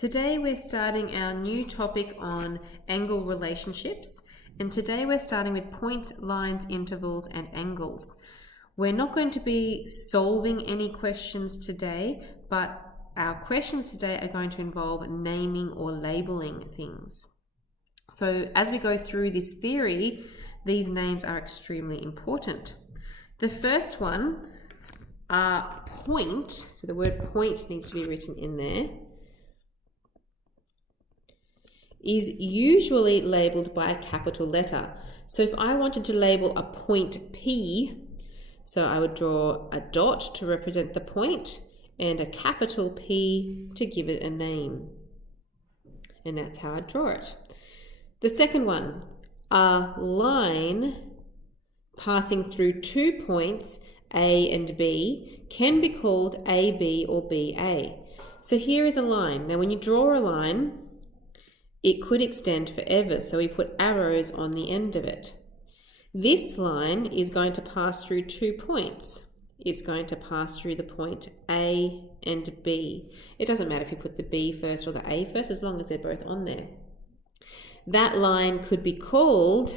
Today we're starting our new topic on angle relationships, and today we're starting with points, lines, intervals, and angles. We're not going to be solving any questions today, but our questions today are going to involve naming or labeling things. So as we go through this theory, these names are extremely important. The first one, point, so the word point needs to be written in there, is usually labeled by a capital letter. So if I wanted to label a point P, so I would draw a dot to represent the point and a capital P to give it a name. And that's how I draw it. The second one, a line passing through 2 points, A and B, can be called AB or BA. So here is a line. Now when you draw a line, it could extend forever, so we put arrows on the end of it. This line is going to pass through 2 points. It's going to pass through the point A and B. It doesn't matter if you put the B first or the A first, as long as they're both on there. That line could be called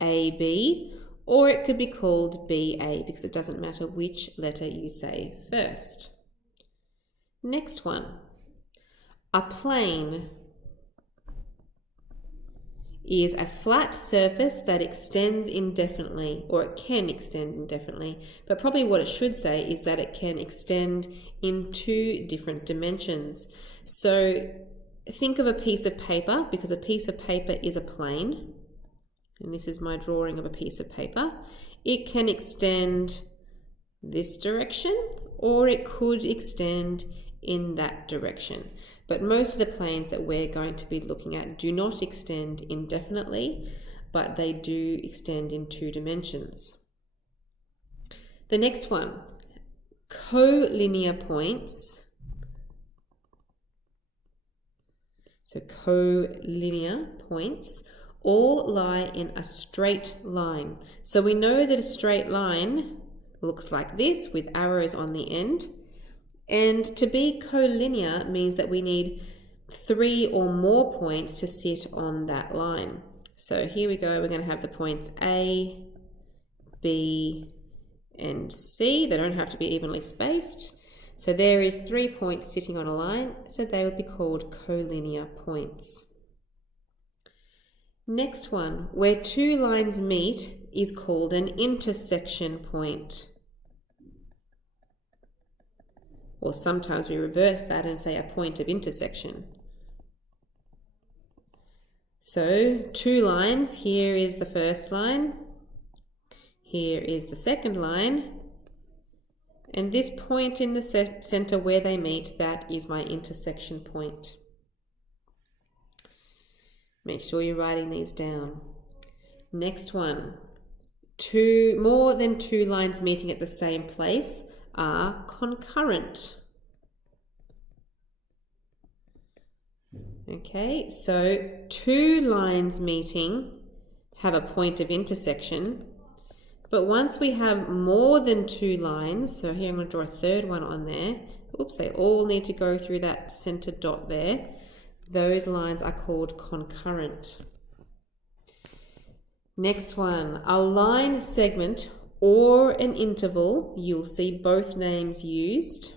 AB, or it could be called BA, because it doesn't matter which letter you say first. Next one, a plane is a flat surface that extends indefinitely, or it can extend indefinitely, but probably what it should say is that it can extend in 2 different dimensions. So think of a piece of paper, because a piece of paper is a plane, and this is my drawing of a piece of paper. It can extend this direction, or it could extend in that direction. But most of the planes that we're going to be looking at do not extend indefinitely, but they do extend in 2 dimensions. The next one, collinear points. So collinear points all lie in a straight line. So we know that a straight line looks like this with arrows on the end. And to be collinear means that we need 3 or more points to sit on that line. So here we go, we're going to have the points A, B, and C. They don't have to be evenly spaced. So there is 3 points sitting on a line, so they would be called collinear points. Next one, where 2 lines meet is called an intersection point. Or sometimes we reverse that and say a point of intersection. So 2 lines, here is the first line, here is the second line, and this point in the center where they meet, that is my intersection point. Make sure you're writing these down. Next one, more than 2 lines meeting at the same place are concurrent. Okay, so 2 lines meeting have a point of intersection, but once we have more than 2 lines, so here I'm going to draw a third one on there. Oops, they all need to go through that center dot there. Those lines are called concurrent. Next one, a line segment or an interval, you'll see both names used,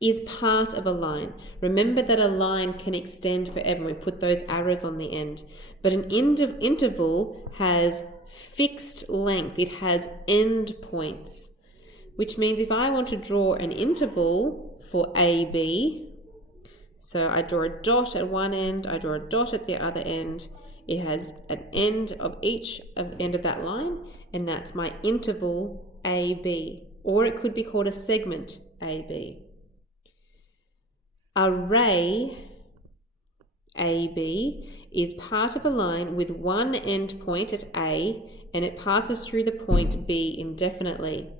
is part of a line. Remember that a line can extend forever. We put those arrows on the end. But an interval has fixed length. It has end points, which means if I want to draw an interval for AB, so I draw a dot at one end, I draw a dot at the other end, it has an end of each end of that line, and that's my interval AB, or it could be called a segment AB. A ray AB is part of a line with one end point at A, and it passes through the point B indefinitely.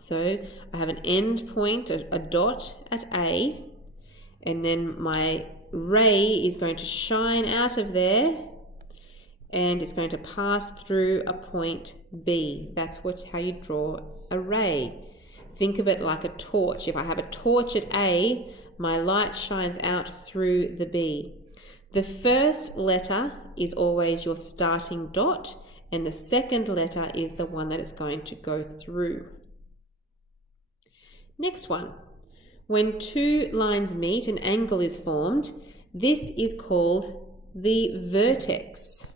So I have an end point, a dot at A, and then my ray is going to shine out of there, and it's going to pass through a point B. That's how you draw a ray. Think of it like a torch. If I have a torch at A, my light shines out through the B. The first letter is always your starting dot, and the second letter is the one that it's going to go through. Next one. When two lines meet, an angle is formed. This is called the vertex.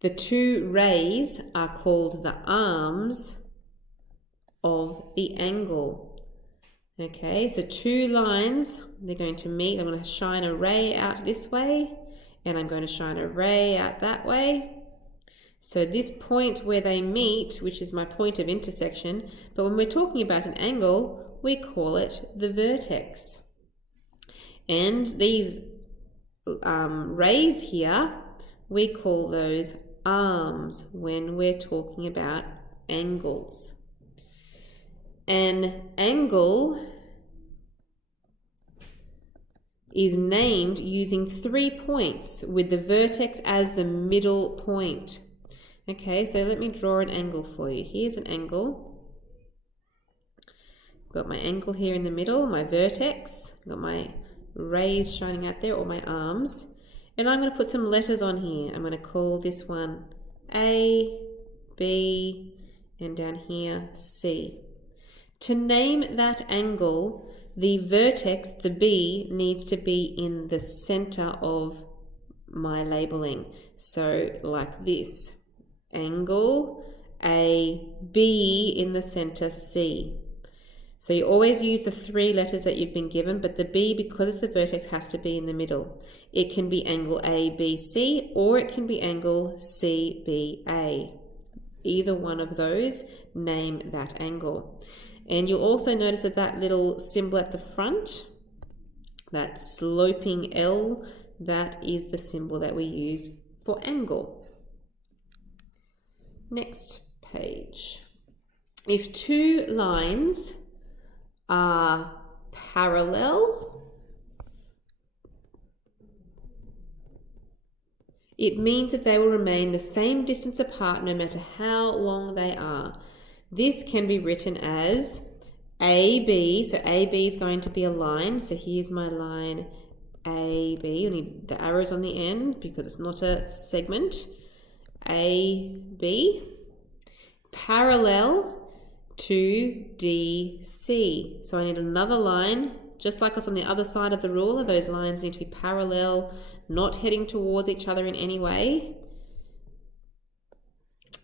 The two rays are called the arms of the angle. Okay, so two lines, they're going to meet. I'm going to shine a ray out this way, and I'm going to shine a ray out that way. So this point where they meet, which is my point of intersection, but when we're talking about an angle, we call it the vertex. And these rays here, we call those arms when we're talking about angles. An angle is named using 3 points with the vertex as the middle point. Okay, so let me draw an angle for you. Here's an angle. Got my angle here in the middle, my vertex. Got my rays shining out there, or my arms. And I'm going to put some letters on here. I'm going to call this one A, B, and down here C. To name that angle, the vertex, the B, needs to be in the center of my labeling. So like this. Angle A, B in the center C. So you always use the 3 letters that you've been given, but the B, because it's the vertex, has to be in the middle. It can be angle ABC, or it can be angle CBA. Either one of those, name that angle. And you'll also notice that that little symbol at the front, that sloping L, that is the symbol that we use for angle. Next page. If two lines are parallel, it means that they will remain the same distance apart no matter how long they are. This can be written as AB. So AB is going to be a line. So here's my line AB. I need the arrows on the end because it's not a segment. AB parallel to DC. So I need another line, just like us on the other side of the ruler. Those lines need to be parallel, not heading towards each other in any way.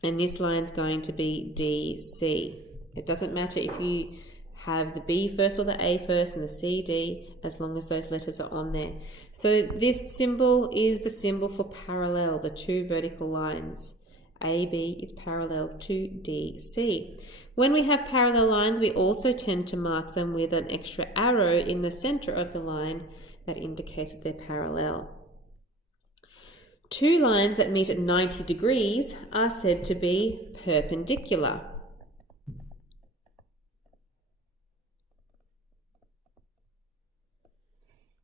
And this line's going to be DC. It doesn't matter if you have the B first or the A first and the C, D, as long as those letters are on there. So this symbol is the symbol for parallel, the two vertical lines. AB is parallel to DC. When we have parallel lines, we also tend to mark them with an extra arrow in the center of the line that indicates that they're parallel. Two lines that meet at 90 degrees are said to be perpendicular.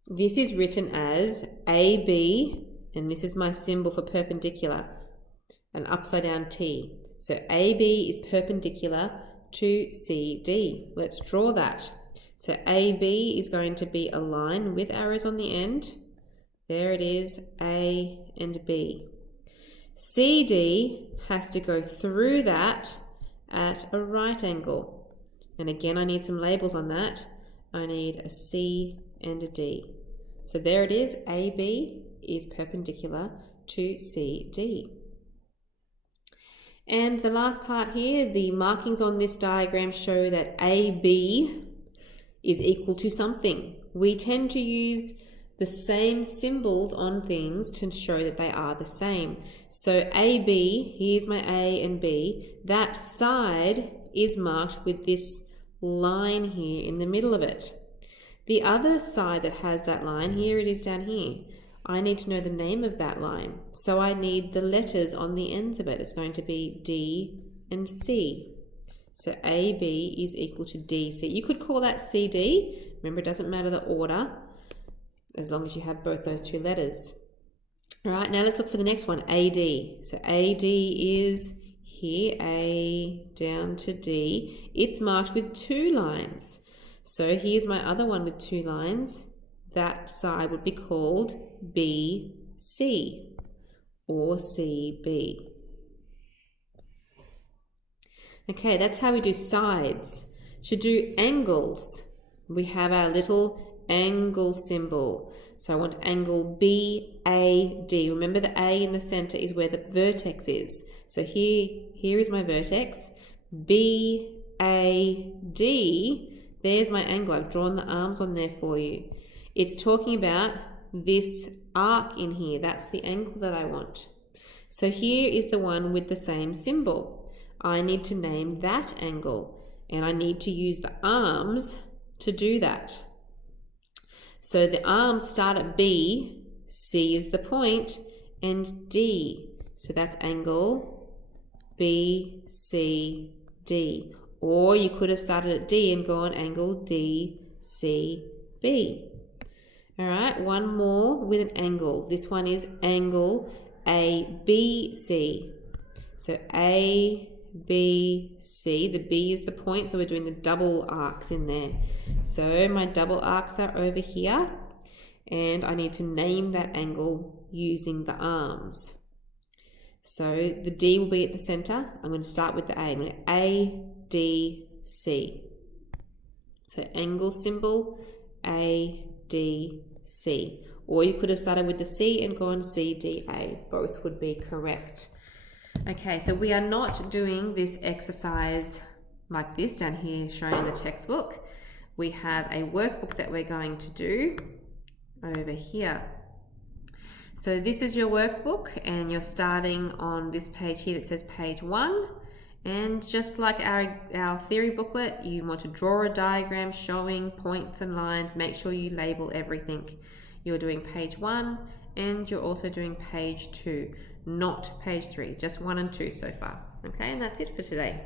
This is written as AB, and this is my symbol for perpendicular, an upside down T. So AB is perpendicular to CD. Let's draw that. So AB is going to be a line with arrows on the end. There it is, A and B. CD has to go through that at a right angle. And again, I need some labels on that. I need a C and a D. So there it is, AB is perpendicular to CD. And the last part here, the markings on this diagram show that AB is equal to something. We tend to use the same symbols on things to show that they are the same. So AB, here's my A and B, that side is marked with this line here in the middle of it. The other side that has that line, here it is down here. I need to know the name of that line. So I need the letters on the ends of it. It's going to be D and C. So AB is equal to DC. You could call that CD. Remember, it doesn't matter the order as long as you have both those two letters. All right, now let's look for the next one, AD. So AD is here, A down to D, it's marked with 2 lines. So here's my other one with 2 lines. That side would be called BC or CB. Okay, that's how we do sides. To do angles, we have our little angle symbol. So I want angle BAD. Remember the A in the center is where the vertex is. So here is my vertex. BAD, there's my angle. I've drawn the arms on there for you. It's talking about this arc in here. That's the angle that I want. So here is the one with the same symbol. I need to name that angle, and I need to use the arms to do that. So the arms start at B, C is the point, and D. So that's angle BCD. Or you could have started at D and gone angle DCB. All right, one more with an angle. This one is angle ABC. So ABC, the B is the point, so we're doing the double arcs in there. So my double arcs are over here, and I need to name that angle using the arms. So the D will be at the center. I'm going to start with the A. I'm going to ADC. So angle symbol, ADC. Or you could have started with the C and gone CDA. Both would be correct. Okay, so we are not doing this exercise like this down here shown in the textbook. We have a workbook that we're going to do over here. So this is your workbook, and you're starting on this page here that says page 1. And just like our theory booklet, you want to draw a diagram showing points and lines. Make sure you label everything. You're doing page 1, and you're also doing page 2, not page 3, just 1 and 2 so far. Okay, and that's it for today.